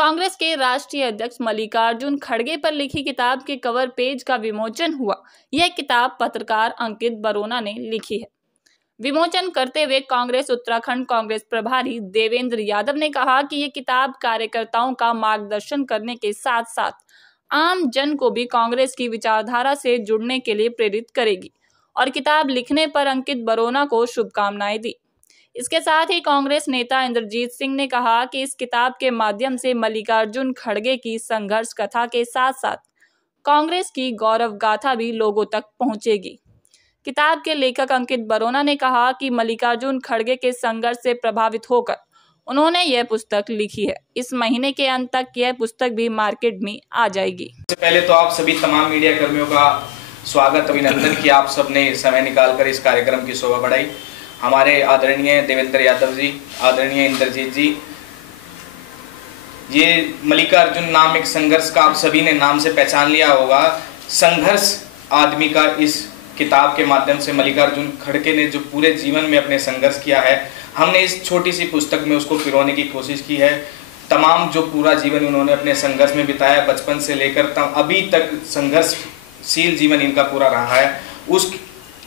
कांग्रेस के राष्ट्रीय अध्यक्ष मल्लिकार्जुन खड़गे पर लिखी किताब के कवर पेज का विमोचन हुआ। यह किताब पत्रकार अंकित बरोना ने लिखी है। विमोचन करते हुए कांग्रेस उत्तराखंड कांग्रेस प्रभारी देवेंद्र यादव ने कहा कि यह किताब कार्यकर्ताओं का मार्गदर्शन करने के साथ साथ आम जन को भी कांग्रेस की विचारधारा से जुड़ने के लिए प्रेरित करेगी और किताब लिखने पर अंकित बरोना को शुभकामनाएं दी। इसके साथ ही कांग्रेस नेता इंद्रजीत सिंह ने कहा कि इस किताब के माध्यम से मल्लिकार्जुन खड़गे की संघर्ष कथा के साथ साथ कांग्रेस की गौरव गाथा भी लोगों तक पहुंचेगी। किताब के लेखक अंकित बरोना ने कहा कि मल्लिकार्जुन खड़गे के संघर्ष से प्रभावित होकर उन्होंने यह पुस्तक लिखी है। इस महीने के अंत तक यह पुस्तक भी मार्केट में आ जाएगी। सबसे पहले तो आप सभी तमाम मीडिया कर्मियों का स्वागत, अभिनंदन कि आप सबने समय निकालकर इस कार्यक्रम की शोभा बढ़ाई। हमारे आदरणीय देवेंद्र यादव जी, आदरणीय इंद्रजीत जी, ये मल्लिकार्जुन नाम एक संघर्ष का आप सभी ने नाम से पहचान लिया होगा। संघर्ष आदमी का इस किताब के माध्यम से मल्लिकार्जुन खड़गे ने जो पूरे जीवन में अपने संघर्ष किया है, हमने इस छोटी सी पुस्तक में उसको पिरोने की कोशिश की है। तमाम जो पूरा जीवन उन्होंने अपने संघर्ष में बिताया, बचपन से लेकर अभी तक संघर्षशील जीवन इनका पूरा रहा है, उस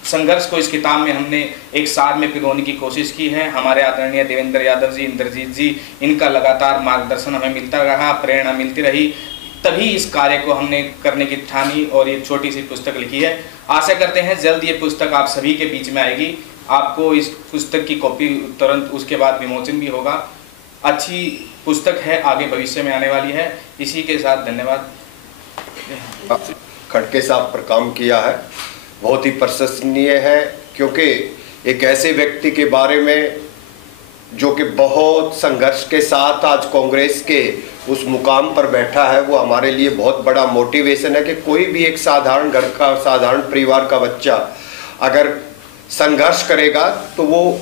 संघर्ष को इस किताब में हमने एक सार में पिरोने की कोशिश की है। हमारे आदरणीय देवेंद्र यादव जी, इंद्रजीत जी, इनका लगातार मार्गदर्शन हमें मिलता रहा, प्रेरणा मिलती रही, तभी इस कार्य को हमने करने की ठानी और ये छोटी सी पुस्तक लिखी है। आशा करते हैं जल्द ये पुस्तक आप सभी के बीच में आएगी। आपको इस पुस्तक की कॉपी तुरंत उसके बाद विमोचन भी होगा। अच्छी पुस्तक है, आगे भविष्य में आने वाली है। इसी के साथ धन्यवाद। खड़गे साहब पर काम किया है, बहुत ही प्रशंसनीय है, क्योंकि एक ऐसे व्यक्ति के बारे में जो कि बहुत संघर्ष के साथ आज कांग्रेस के उस मुकाम पर बैठा है, वो हमारे लिए बहुत बड़ा मोटिवेशन है कि कोई भी एक साधारण घर का, साधारण परिवार का बच्चा अगर संघर्ष करेगा तो वो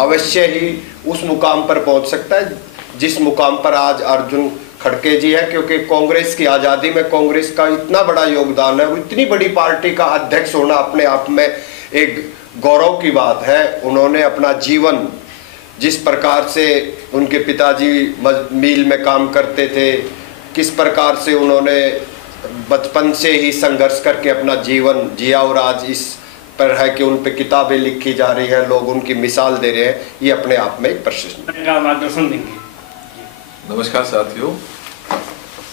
अवश्य ही उस मुकाम पर पहुंच सकता है जिस मुकाम पर आज अर्जुन खड़गे जी है। क्योंकि कांग्रेस की आज़ादी में कांग्रेस का इतना बड़ा योगदान है, वो इतनी बड़ी पार्टी का अध्यक्ष होना अपने आप में एक गौरव की बात है। उन्होंने अपना जीवन, जिस प्रकार से उनके पिताजी मिल में काम करते थे, किस प्रकार से उन्होंने बचपन से ही संघर्ष करके अपना जीवन जिया और आज इस पर है कि उन पे किताबें लिखी जा रही हैं, लोग उनकी मिसाल दे रहे हैं, ये अपने आप में एक प्रशंसनीय का मार्गदर्शन देंगे। नमस्कार साथियों,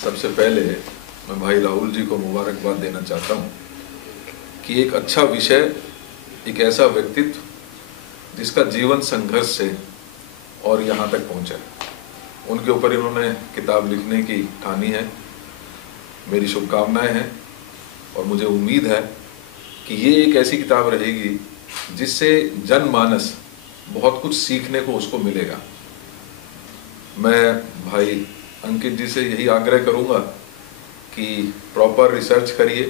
सबसे पहले मैं भाई राहुल जी को मुबारकबाद देना चाहता हूँ कि एक अच्छा विषय, एक ऐसा व्यक्तित्व जिसका जीवन संघर्ष से और यहाँ तक पहुँचा, उनके ऊपर इन्होंने किताब लिखने की ठानी है। मेरी शुभकामनाएं हैं और मुझे उम्मीद है कि ये एक ऐसी किताब रहेगी जिससे जनमानस बहुत कुछ सीखने को उसको मिलेगा। मैं भाई अंकित जी से यही आग्रह करूंगा कि प्रॉपर रिसर्च करिए,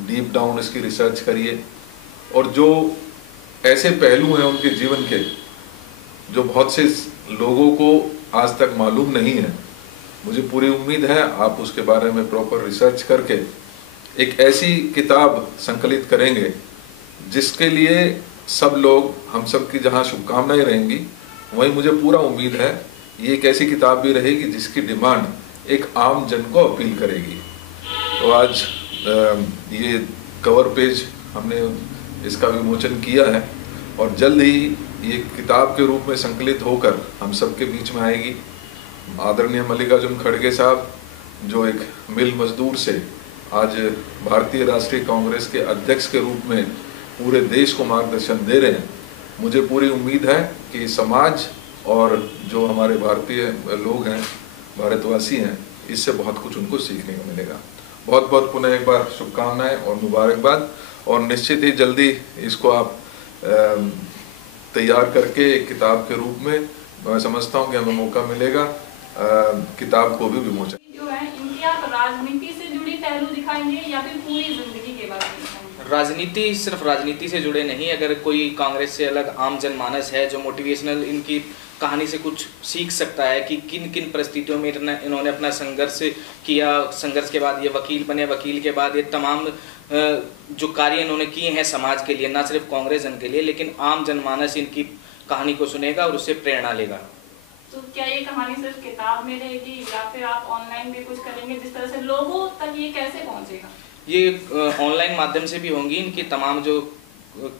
डीप डाउन इसकी रिसर्च करिए, और जो ऐसे पहलू हैं उनके जीवन के जो बहुत से लोगों को आज तक मालूम नहीं है, मुझे पूरी उम्मीद है आप उसके बारे में प्रॉपर रिसर्च करके एक ऐसी किताब संकलित करेंगे जिसके लिए सब लोग, हम सब की जहाँ शुभकामनाएं रहेंगी, वहीं मुझे पूरा उम्मीद है ये एक ऐसी किताब भी रहेगी जिसकी डिमांड एक आम जन को अपील करेगी। तो आज ये कवर पेज हमने इसका विमोचन किया है और जल्द ही ये किताब के रूप में संकलित होकर हम सब के बीच में आएगी। आदरणीय मल्लिकार्जुन खड़गे साहब जो एक मिल मजदूर से आज भारतीय राष्ट्रीय कांग्रेस के अध्यक्ष के रूप में पूरे देश को मार्गदर्शन दे रहे हैं, मुझे पूरी उम्मीद है कि समाज और जो हमारे भारतीय लोग हैं, भारतवासी हैं, इससे बहुत कुछ उनको सीखने को मिलेगा। बहुत बहुत पुनः एक बार शुभकामनाएं और मुबारकबाद, और निश्चित ही जल्दी इसको आप तैयार करके एक किताब के रूप में, मैं समझता हूँ कि हमें मौका मिलेगा किताब को भी विमोचन। जो है इनकी आप राजनीति से जुड़ी पहलू दिखाएंगे या फिर पूरी जिंदगी के बारे में? राजनीति, सिर्फ राजनीति से जुड़े नहीं, अगर कोई कांग्रेस से अलग आम जनमानस है जो मोटिवेशनल इनकी कहानी से कुछ सीख सकता है कि किन किन परिस्थितियों में इन्होंने अपना संघर्ष किया, संघर्ष के बाद ये वकील बने, वकील के बाद ये तमाम जो कार्य इन्होंने किए हैं समाज के लिए, ना सिर्फ कांग्रेस जन के लिए, लेकिन आम जनमानस इनकी कहानी को सुनेगा और उससे प्रेरणा लेगा। तो क्या ये कहानी सिर्फ किताब में रहेगी या फिर आप ऑनलाइन भी कुछ करेंगे, जिस तरह से लोगों तक ये कैसे पहुंचेगा? ये ऑनलाइन माध्यम से भी होंगी, इनकी तमाम जो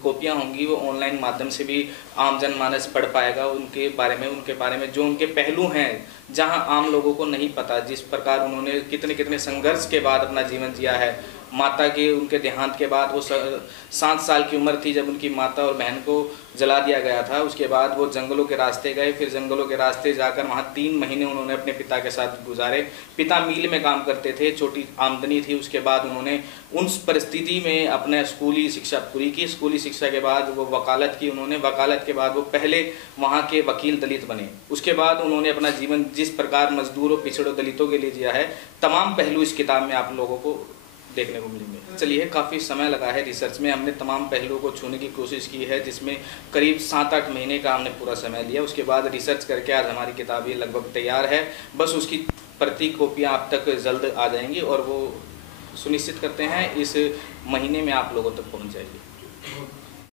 कॉपियाँ होंगी वो ऑनलाइन माध्यम से भी आम जनमानस पढ़ पाएगा। उनके बारे में जो उनके पहलू हैं जहां आम लोगों को नहीं पता, जिस प्रकार उन्होंने कितने संघर्ष के बाद अपना जीवन जिया है। माता के उनके देहांत के बाद वो 7 साल की उम्र थी जब उनकी माता और बहन को जला दिया गया था। उसके बाद वो जंगलों के रास्ते गए, फिर जंगलों के रास्ते जाकर वहाँ 3 महीने उन्होंने अपने पिता के साथ गुजारे। पिता मिल में काम करते थे, छोटी आमदनी थी। उसके बाद उन्होंने उस परिस्थिति में अपने स्कूली शिक्षा पूरी की। स्कूली शिक्षा के बाद वो वकालत की उन्होंने। वकालत के बाद वो पहले वहाँ के वकील दलित बने। उसके बाद उन्होंने अपना जीवन जिस प्रकार मजदूरों, पिछड़ों, दलितों के लिए जिया है, तमाम पहलू इस किताब में आप लोगों को देखने को मिलेंगे। चलिए, काफ़ी समय लगा है रिसर्च में। हमने तमाम पहलुओं को छूने की कोशिश की है, जिसमें करीब 7-8 महीने का हमने पूरा समय लिया। उसके बाद रिसर्च करके आज हमारी किताब ये लगभग तैयार है। बस उसकी प्रति कॉपियाँ आप तक जल्द आ जाएंगी और वो सुनिश्चित करते हैं इस महीने में आप लोगों तक पहुँच जाएगी।